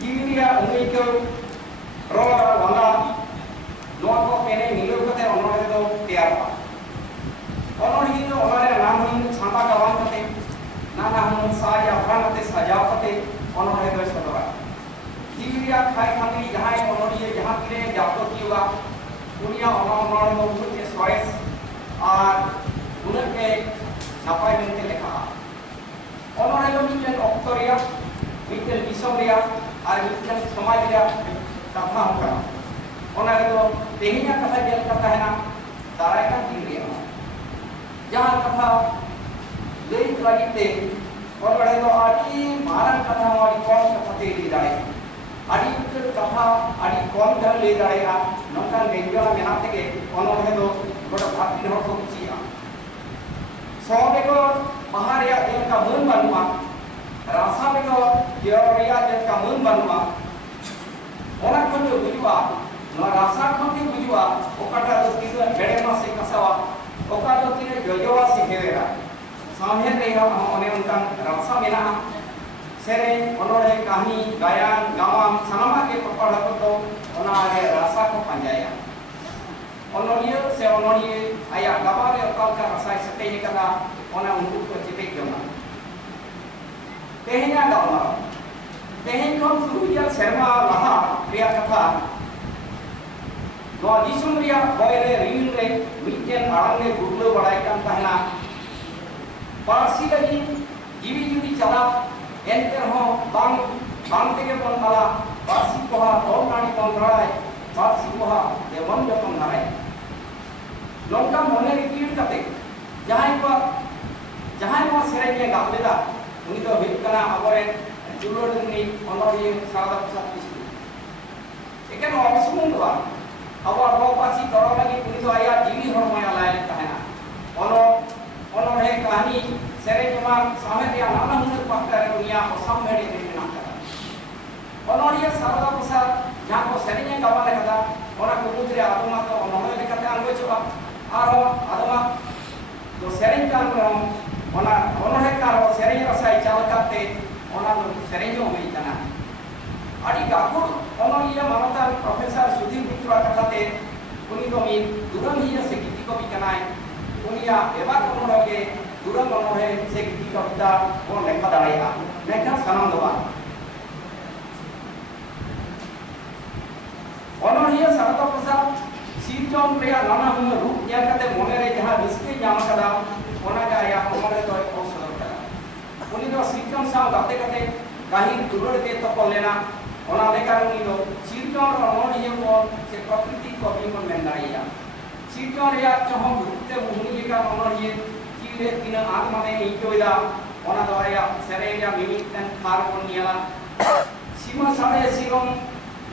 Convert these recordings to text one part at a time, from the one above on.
Jiria umiko rola wala noa ko pene milu kate onore do tiarpa onore hino onore naam hino chamba kawan kate nana hum saja apran kate sajaw kate onore do sodora Jiria khai khamri jahai onore jahan kire japto kiwa dunia onore do unte soes ar unake napai mente lekha onore do miten oktoria miten disoria ar miten samaj reya katha hoka ona do tehina katha jel katha hai na darai kan din reya jahan katha lei lagi te onore do adi maran katha adi kom katha te di dai adi utter katha adi kom dal le dai a nongkan benjona menat tege onore do goda bhakti hor ko chia sobe ko bahariya jel ka mun banua rasa beko teoria jel ka mun banua ona kon do bujua no rasa kon ke bujua okata do tidu bede ma se kasawa okata tine jojowa se hewera samhe reha one unkan rasa mena sere onore kahani gayan gawam sanama ke papada ko ona age rasa ko panjaya ononia se ononia aya gabare okal ka rasa sete kada ona unku ko citek jona tehnya dalma tehnya kon suruja serma laha priya katha no disum riya boire rin re mitten arang ne gurlo badai kan tahna parsi lagi jiwi judi chala enter ho bang tege pon kala parsi koha tol nani pon rai parsi koha demon jopon narai nongka mone rikir kate jahai mo serenya gableda uni do hit kana abore julor ni onori sarada pusat isu eken obisum doa awar bo pasi toro lagi uni do aya jiwi hor maya lai tahena ono he kahani serenya ma same dia nana hunur pakkare dunia osam mede ni menaka onori sarada pusat jahan ko serenya gawale kada ona kumudre aduma to onore lekate anggo choba aro aduma do serenya kan ona onore karo serenya rasai chalakate ona do serenya hoi kana adi gakur onoriya manatan professor sudhir mitra kathate uni do min durang hiya se giti ko bikanai unia eba onore durang onore se giti ko bita on lekha daraya lekha sanam doba onoriya sarata prasad Sirjon reya nana hunna roop nyel kate mone re jaha riske nyama kada ona ga ya onore do ko sodor kada uni do sirjon saw gate kate kahi durod ke to kolena ona lekar uni do sirjon ro onoriya ko se prakriti ko bimon mendaiya sirjon reya chahom rutte muhuni ka onoriya kile tina agmane injoida ona do ya sereya mimitten khar kon niala sima sare sirom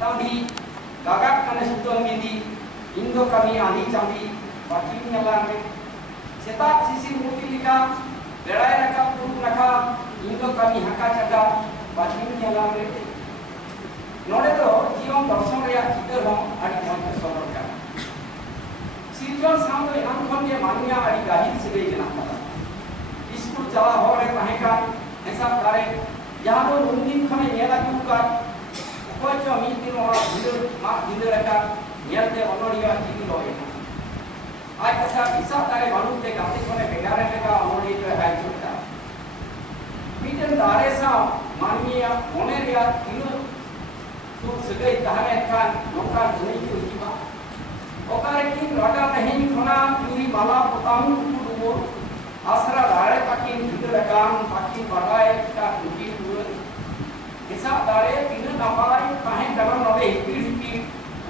tambi gagak kane sudon mindi Indo kami adi cambi bakin nyalang setak sisi murti lika berai raka puruk naka Indo kami haka jaga bakin nyalang node to jion darson reya chitar hom adi monte sodor ka sirjon sam do enan khon ge mania adi gahir sebe jena kata school chala hore taheka esa kare jahan do undin khone nyela kuka koy cho mi tin ora dindu raka Niate onoriya jini loy. Aj kasa bisa tare manut te gati kone begare te ka onori to hai chutta. Miten dare sa mania oneria tinu su segai tahane kan nokar juni ki ujiba. Okare kin raga nahin khona puri mala potamu kudu asra dare takin hidrakan takin bagai ka kuji dur. Isa dare tinu napai tahe karan node hipir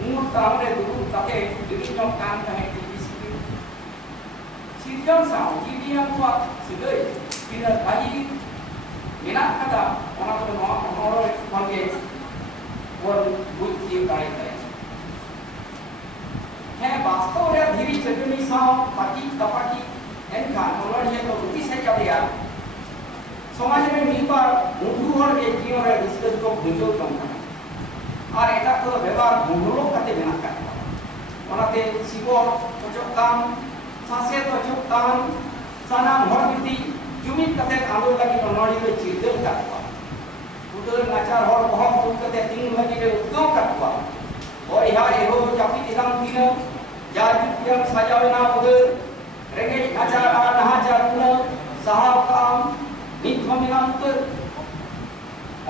umur tamre dulu take dibilang kan tahe disipi sirjon sao jibian kuat segai tidak lagi menak kata ona to no onore konge won buti kai kai he वास्तव रे धीरी चटनी sao pati tapaki enkan onore he to ruti se chadia समाज में मिलबार मुठू हर के जीवन रे discuss को बुझो तंका আর এটা তো ব্যবহার গুণলোক কাতে বেনা কাটে ওনাতে শিবর অচকাম সাসে অচকাম সানাম হরবিতি জুমিত কাতে আলো লাগি নড়ি বে চিরদেল কাটবা udah ngajar hor bohong tu kete ting lagi de udah katwa oi ha eho japi tidang tina jadi yang saja na udah renge ngajar nah ajar puna sahab kam nit hominam tu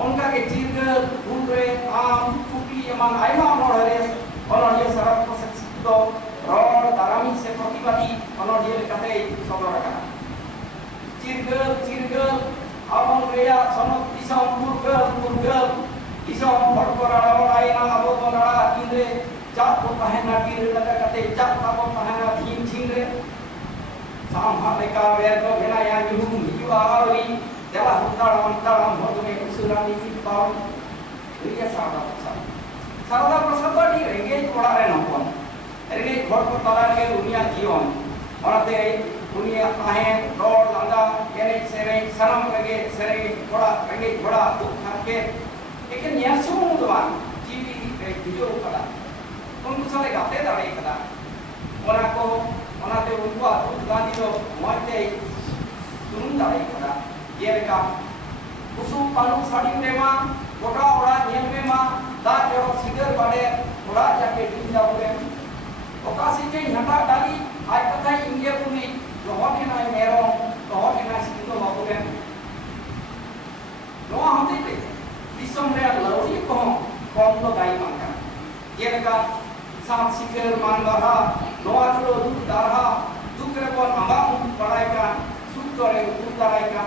onka ke jirga gure am kupi emang aima onore onor ye sarat proses itu ror darami se protibadi onor ye kate sobraka jirga abang reya sonot isam purgal isam perkara lain abo konara indre jat ko pahena dir laga kate jat abo pahena thim chingre samha leka wer ko bena ya juhum hiu awali dela huntaram hodume usurani pau riya sarada prasad di renge kora re nampon renge ghor ko tala re dunia jion onate dunia tahen ror langa ene sere sanam lage sere kora renge kora duk harke ekin nyasung doan jiwi video kala unku sale gate dare kala onate unku atu gandi do moite turun dare kala yerka usum panu sadi prema kota ora nyel mema da jero sigar bade ora jake dinja bole okasi ke hata dali ai kathai inge puni lohot na merong lohot na sindo babulen noa hati pe disom re lauri ko kom lo gai mangka yerka sam sigar mangara noa tulo du darha dukre kon ambang padai ka sutore utarai ka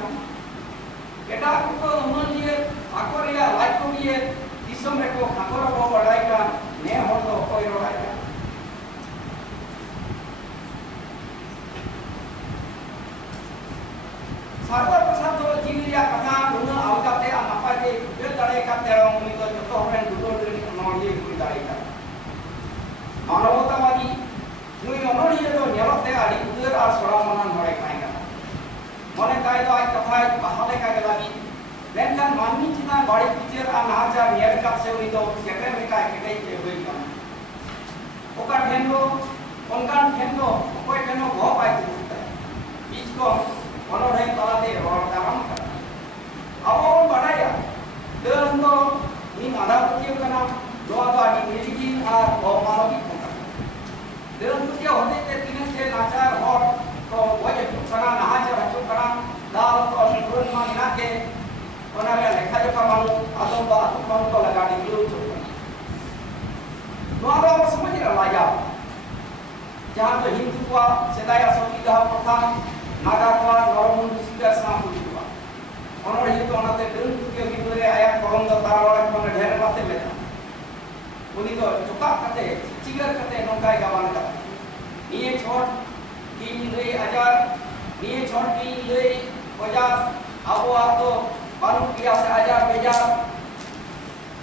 eta ko umaliye akoria laikomiye disom re ko akora ko padai ka ne hoto koi rodai ka sarda prasad do jiria katha guna awkate anapate bel dare ka terong ni to joto horen dudo deni onoriye guri dare ka manawatawadi nui onoriye do nyelote adi udur ar soramanan hore kai ka mone kai do ai kathai bahale ka gelagi lenkan manni china bari picher an hajar yer ka se uni do kete me kai kete ke hoi ka oka thendo onkan thendo okoi thendo go pai tu बीच को onore talate ror daram ka abon badaya deun do ni ada putio kana doa do adi nirigi ar omanobi ka deun putio hote te tine se nachar hor to waje sana nahajar hachu kana dal to kurun ma ina ke onare lekha joka manu adon ba atu manu to laga di lu chu doa do samajh ra laja jahan to hindu ko sedaya soti da protha naga ko normun sigar sam putwa onor hi to onate deun putio gidore aya kolom do tarwala ko dher mate leta uni to chuka kate cigar kate nongkai gaban ka niye chot tin lei ajar niye chot tin lei ojar abo ato baru kia se ajar bejar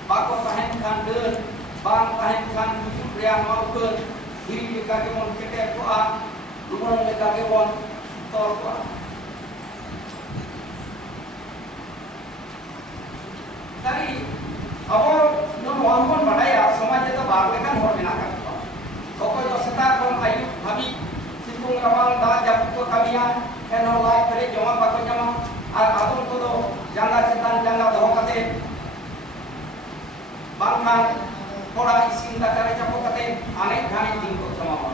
bako tahen kan deun bang tahen kan priya mau ke diri leka ke mon kete ko a lumon leka ke mon tor ko tadi abo no mohon badaya samaj eta bar lekan hor mena ka okoi do seta kon ayu bhabi situng rawang da jap ko kamiya eno lai kare joma bako jama ar adon ko do janga cetan janga doho kate bangkhan थोड़ा इसिन दाकारे Chapo कते अनेक घानी दिन को समावा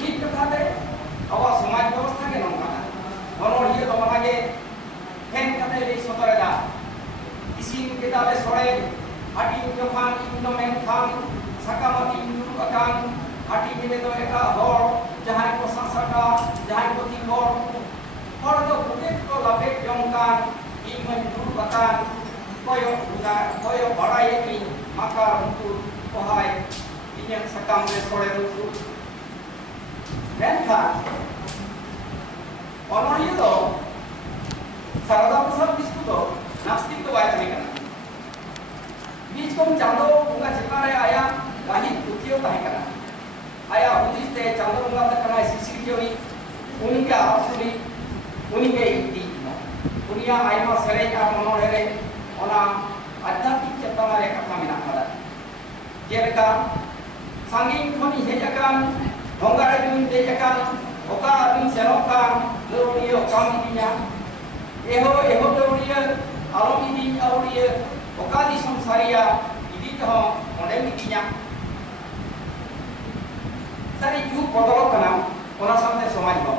NEET कथा दे अब समाज व्यवस्था के नंगा मनोर हिय तो मागे फेन कते ले सतरे दा इसिन के दाले सोड़े हाटी जखान इनो मेन खान सकामती इंदु अकान हाटी के तो एका हर जहां को संसका जहां को ती हर तो बुके को लबे जंकान इमन दु अकान koyo baraye ki maka untuk kohai inyak sakam re sore ruku menka onor ye do sarada prasad bisku do nastik to bai tani kana बीच को Chando bunga chitare aya gahi putio tahi kana aya hudis te Chando bunga ta kana sisir jori unika asuri unike iti unia aima sere ka monor re ona adaptif cetana re katha mena kada jeleka sanging khoni hejakan hongare dun dejakan oka dun serokan leurio kami dinya eho leurio alomi di aurio oka disam saria idi to onde mitinya sari ju bodol kana ona samne somaj ho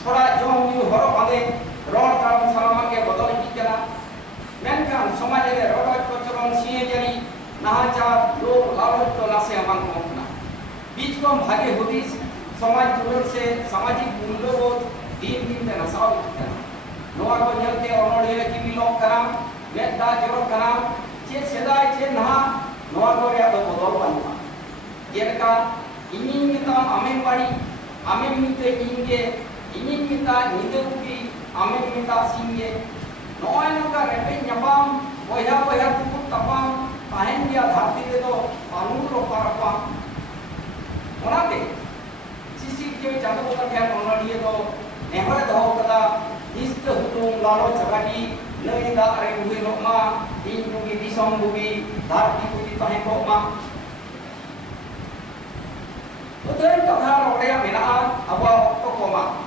थोड़ा जम new हरो बांधे road तारम सालमा के बदल इकना मेनखान समाज रे road Cochrane सिए जरी नाहाचार लोग लालच तो नासे अमंग मोकना बीच को भागे हुदिस समाज दुलर से सामाजिक मूल्यबोध दिन दिन ते नसाव इकना नोआ को जलते ओनोड़े की बिलोक करा मेदा जरो करा चे सेदाय चे नहा नोआ को रे तो बदल बानुआ जेलका इनिंग मिता आमेवाड़ी आमें मिते इंगे इनिंग मिता निदेउकी आमें मिता सिंगे नोय नोका रेपे न्यापाम बोया बोया तुकुत तपाम ताहेन दिया धरती रे तो पानुर रो पारपा ओनाते सिसी के चादो बोता के ओनडिए तो नेहरे दहो कदा निस्त हुतुम लालो चगाटी नई दा रे बुई रोमा इन बुगी दिसम बुगी धरती बुगी ताहे coma Betul kata orang yang bina awal okoma,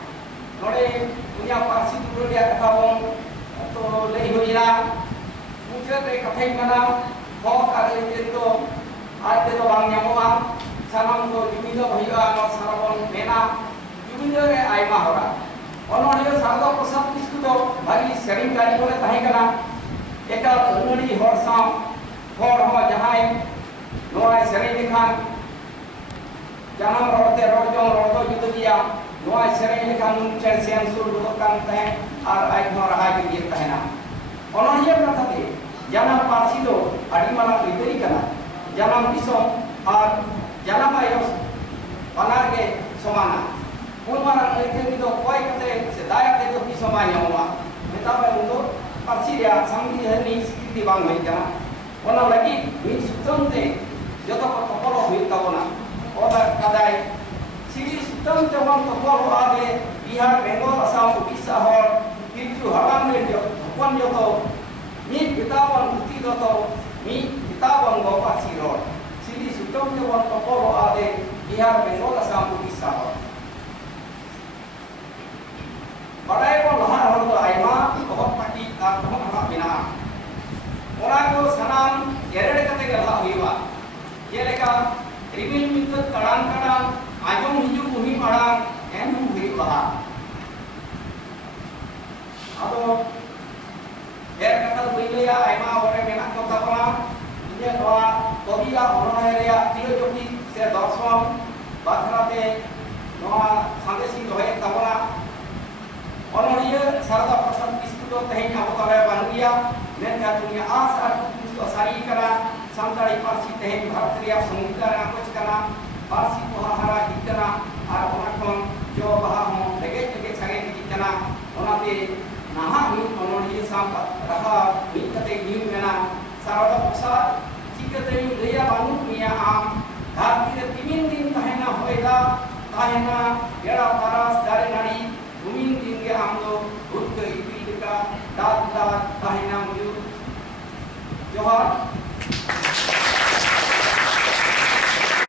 orang punya parsi dulu dia kata orang atau lehurilah, mungkin mereka kata yang mana, hok ada itu ada tu bang nyamuan, sanam tu jumido bahaya, atau sanam bina jumido re ayam orang, orang dia sarada persat itu tu bagi sering kali boleh tahan kena, ekal unuri horsam, hor jahai, noai sering dikan. Jangan rote rojong roto gitu dia, noai sering ini kamu censian suruh kan teh, ar aik norah aik dia tehna. Orang dia berkata tadi, jangan parsi do, adi malam itu ikan, jangan pisau, ar jangan ayos, panar ke somana. Ulmaran itu itu koi kate sedaya itu pisau maya oma. Betapa untuk parsi dia sambil ini sikit bang mereka. Orang lagi ini suton teh, jodoh kepala huit kawana. Orang kadai, sini sistem jaman topol ada Bihar, Bengal, Assam, Odisha, Hor, itu haram ni bukan jodoh. Ni kita pun bukti jodoh, ni kita pun bawa siror. Sini sistem jaman topol ada Bihar, Bengal, Assam, Odisha, Hor. Padai pun lahar hor tu ayma, bahut pati, bahut hak bina. Orang tu senang, kerana kata kerana hiwa, dia leka. Ribil mitut kadang-kadang ajong hiju bumi padang enu hidup lah. Atau kata boleh ya, ayam orang menak kota mana, ini doa kopiah orang area tiga joki saya dorsam, baterate doa sampai sini doa yang tahulah. Orang dia sarada persen istido tehnya apa tahu banuia, mereka dunia asal istido sari kara. Sampai parsi teh Bharatiya Samudra aku cakap parsi pohara hikana, orang pun jauh baham legit sangat hikana, orang tu nama ni orang dia sampai raha ni kata ni mana sarada pusat jika tadi dia banu niya am dhati re timin din tahena hoila tahena era paras dari nari timin din dia amdo hut ke ipil ka dat tahena muju johar